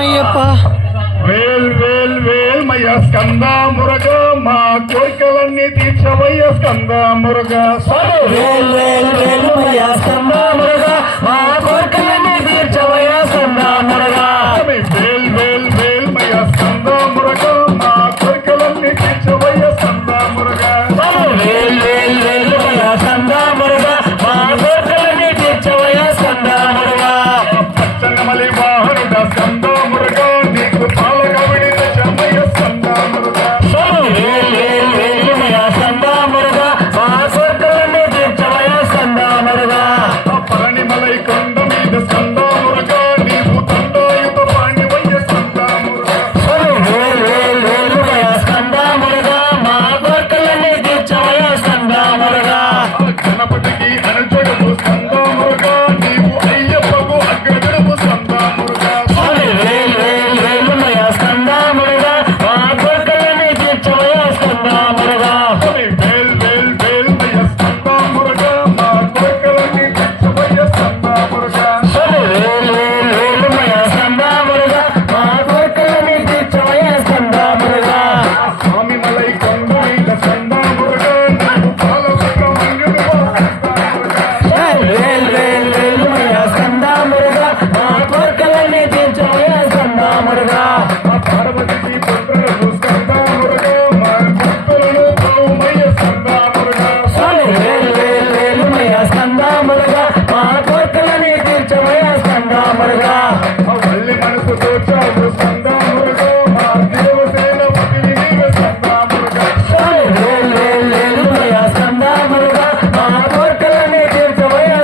అయ్యప్ప. వేల్ వేల్ వేల్ మయ స్కంద మురగ మా కోరికలన్నీ తీర్చవయ్య స్కంద మురగ. వేల్ మురుగా మళ్ళీ మనకు తోచావు సందా మురుగో మా దేవసేన పగిలి నీవు సందా మురుగా సందా మురుగా మా కోర్కలనే తీర్చవయ్యా